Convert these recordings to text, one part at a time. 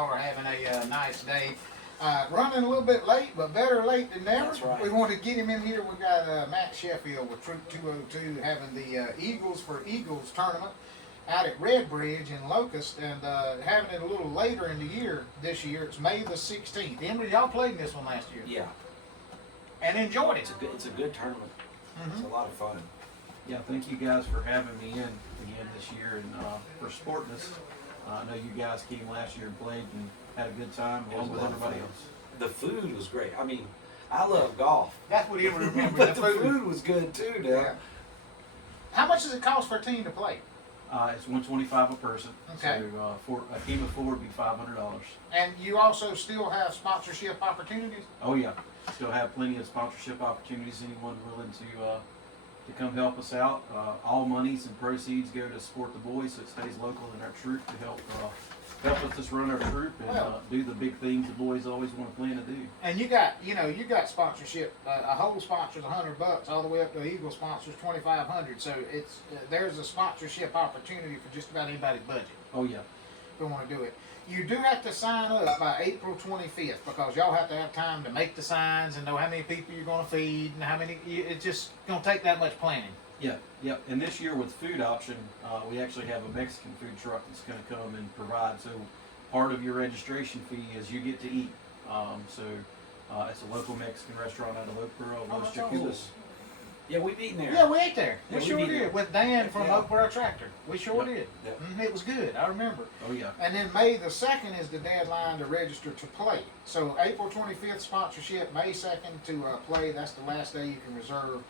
Are having a nice day. Running a little bit late, but better late than never. That's right. We want to get him in here. We got Matt Sheffield with Troop 202 having the Eagles for Eagles tournament out at Red Bridge in Locust, and having it a little later in the year this year. It's May the 16th. Emory, y'all played in this one last year. Yeah. And enjoyed it. It's a good tournament. It's a lot of fun. Yeah, thank you guys for having me in again this year and for supporting us. I know you guys came last year and played and had a good time along with everybody else. The food was great. I mean, I love golf. That's what Emory remembered. But the food was good too, Dale. Yeah. How much does it cost for a team to play? It's $125 a person. Okay. So for a team of 4 would be $500. And you also still have sponsorship opportunities? Oh yeah, still have plenty of sponsorship opportunities. Anyone willing to come help us out? All monies and proceeds go to support the boys, so it stays local in our troop to help us just run our troop and do the big things the boys always want to plan to do. And you got sponsorship. A whole sponsor's $100, all the way up to Eagle sponsor's $2,500. So it's there's a sponsorship opportunity for just about anybody's budget. Oh yeah. If we want to do it. You do have to sign up by April 25th because y'all have to have time to make the signs and know how many people you're going to feed and how many. It's just going to take that much planning. Yeah, yep. And this year with food option, we actually have a Mexican food truck that's going to come and provide. So part of your registration fee is you get to eat. It's a local Mexican restaurant out of Oakboro, Los Jacudas. Yeah, we've eaten there. Yeah, we ate there. Yeah, We sure did. With Dan from Oakboro Tractor. We sure Yep. did. Yep. It was good. I remember. Oh yeah. And then May the 2nd is the deadline to register to play. So April 25th sponsorship, May 2nd to play. That's the last day you can reserve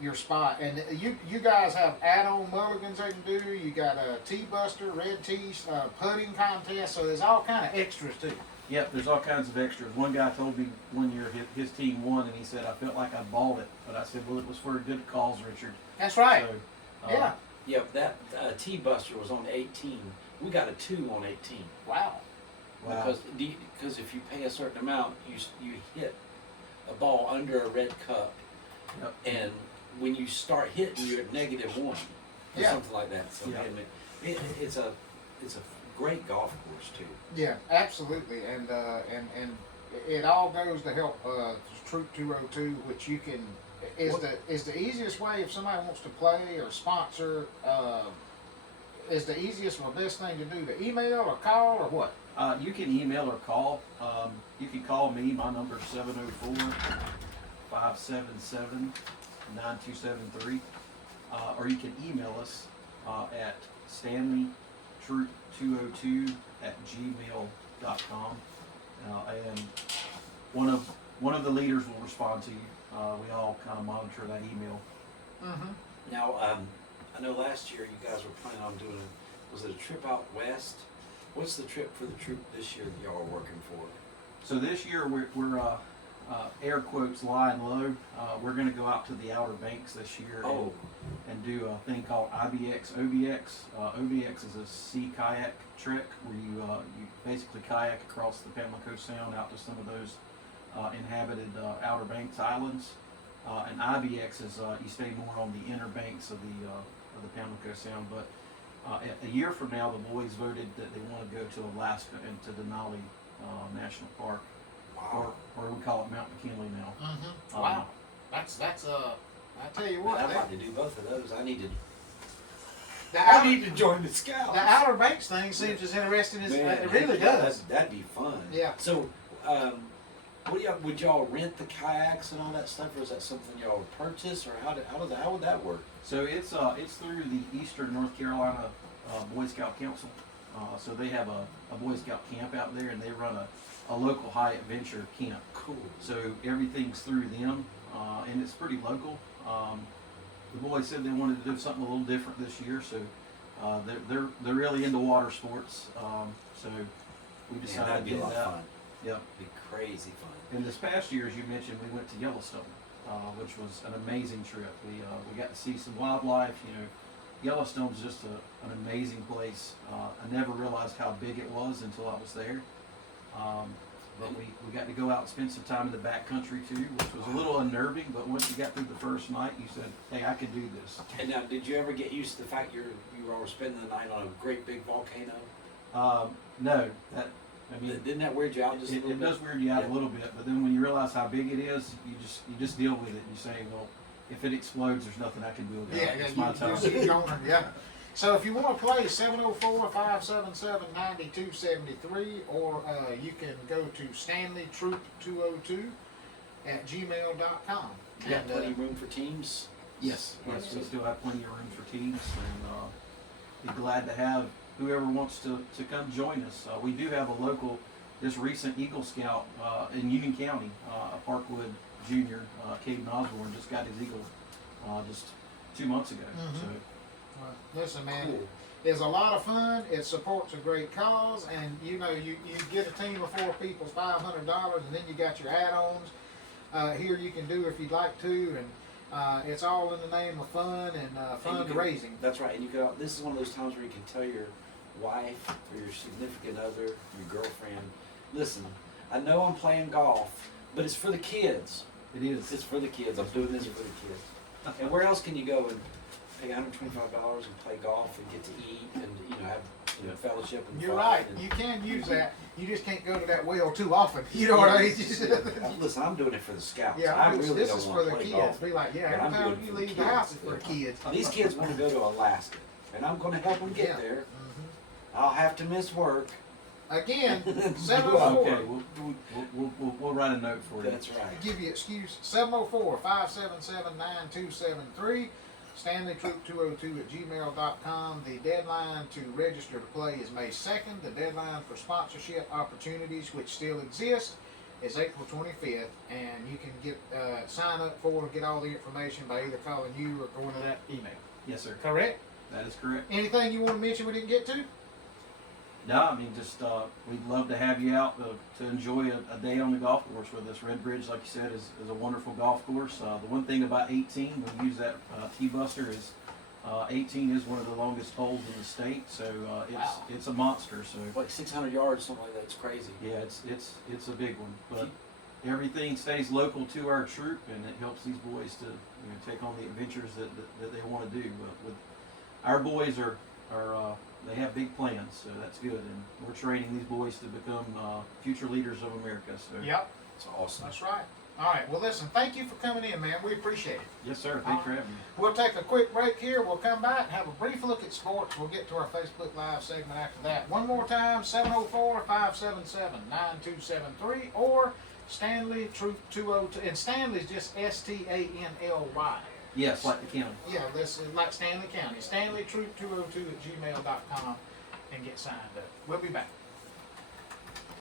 your spot. And you guys have add-on mulligans they can do. You got a tee buster, red tees, putting contest. So there's all kind of extras too. Yep, there's all kinds of extras. One guy told me one year his team won, and he said, I felt like I bought it. But I said, well, it was for a good cause, Richard. That's right. So, Yeah. Yeah, that T-Buster was on 18. We got a 2 on 18. Wow. Wow. Because if you pay a certain amount, you hit a ball under a red cup. Yep. And when you start hitting, you're at -1 or something like that. So Yeah. it's a great golf course too. Yeah, absolutely, and it all goes to help Troop 202, which you can is the easiest way if somebody wants to play or sponsor. Is the easiest or best thing to do to email or call or what? You can email or call. You can call me. My number is 704-577-9273. Or you can email us at stanleytroop202@gmail.com. And one of the leaders will respond to you. We all kind of monitor that email. Mm-hmm. Now, I know last year you guys were planning on doing was it a trip out west? What's the trip for the troop this year that y'all are working for? So this year we're air quotes lying low. We're going to go out to the Outer Banks this year and do a thing called IBX OBX. OBX is a sea kayak trek where you basically kayak across the Pamlico Sound out to some of those inhabited Outer Banks islands. And IBX is you stay more on the inner banks of the Pamlico Sound. But a year from now, the boys voted that they want to go to Alaska and to Denali National Park. Wow. Or we call it Mount McKinley now. Mm-hmm. Wow. That's I tell you what. I'd like to do both of those. I need to join the Scouts. The Outer Banks thing seems as interesting as it really does. That'd be fun. Yeah. So, would y'all rent the kayaks and all that stuff, or is that something y'all would purchase, or how would that work? So it's through the Eastern North Carolina Boy Scout Council. So they have a Boy Scout camp out there, and they run a local high adventure camp. Cool. So everything's through them, and it's pretty local. The boys said they wanted to do something a little different this year, so they're really into water sports. So we decided that'd be to a do lot that. of fun. Yep. It'd be crazy fun. And this past year, as you mentioned, we went to Yellowstone, which was an amazing trip. We got to see some wildlife. Yellowstone's just an amazing place. I never realized how big it was until I was there. But we got to go out and spend some time in the backcountry too, which was a little unnerving. But once you got through the first night, you said, "Hey, I can do this." And now, did you ever get used to the fact you were spending the night on a great big volcano? No, I mean, Didn't that weird you out just a it little bit? does weird you out Yeah. a little bit, but then when you realize how big it is, you just deal with it. You say, well, if it explodes, there's nothing I can do about it. It's my time. Yeah. So if you want to play 704-577-9273, or you can go to StanleyTroop202@gmail.com. You got plenty of room for teams? Yes, we still have plenty of room for teams, and be glad to have whoever wants to come join us. We do have a local, this recent Eagle Scout in Union County, Parkwood Junior, Caden Osborne just got his Eagle just 2 months ago. Mhm. So Well, listen, man, Cool. it's a lot of fun. It supports a great cause, and you know, you get a team of 4 people, $500, and then you got your add-ons. Here you can do if you'd like to, and it's all in the name of fun and fundraising. That's right. And you can. This is one of those times where you can tell your wife or your significant other, your girlfriend, listen, I know I'm playing golf, but it's for the kids. it is. It's for the kids. I'm doing this for the kids. And where else can you go and pay $125 and play golf and get to eat and have fellowship and You're fun right. and- You can use that. You just can't go to that well too often. You know what I mean? Listen, I'm doing it for the scouts. Yeah, I really this don't is want for to the play kids. golf. Be like, yeah, But I'm every doing time it you for the leave the kids. house, it's for the kids. These kids want to go to Alaska, and I'm going to help them get Yeah. there. Mhm. I'll have to miss work. Again, Okay, 704. Okay, we'll write a note for you. That's right. Give you excuse. 704-577-9273. StanleyTroop202@gmail.com. The deadline to register to play is May 2nd. The deadline for sponsorship opportunities, which still exist, is April 25th. And you can get sign up for and get all the information by either calling you or going to that email. Yes, sir. Correct? That is correct. Anything you want to mention we didn't get to? No, I mean, just we'd love to have you out to enjoy a day on the golf course with us. Red Bridge, like you said, is a wonderful golf course. The one thing about 18, when you use that T-Buster, is 18 is one of the longest holes in the state, so Wow. it's a monster. So Like 600 yards, something like that. It's crazy. yeah, it's a big one. But everything stays local to our troop, and it helps these boys to take on the adventures that they want to do. But with our boys are they have big plans, so that's good, and we're training these boys to become future leaders of America. So Yep, It's awesome. that's right. All right, well, listen, thank you for coming in, man. We appreciate it. yes, sir. Thanks for having me. We'll take a quick break here. We'll come back, have a brief look at sports. We'll get to our Facebook Live segment after that. One more time, 704-577-9273 or Stanley Troop 202. And Stanley's just STANLY. Yes, like the county. Yeah, this is like Stanley County. Stanley Troop 202@gmail.com and get signed up. We'll be back.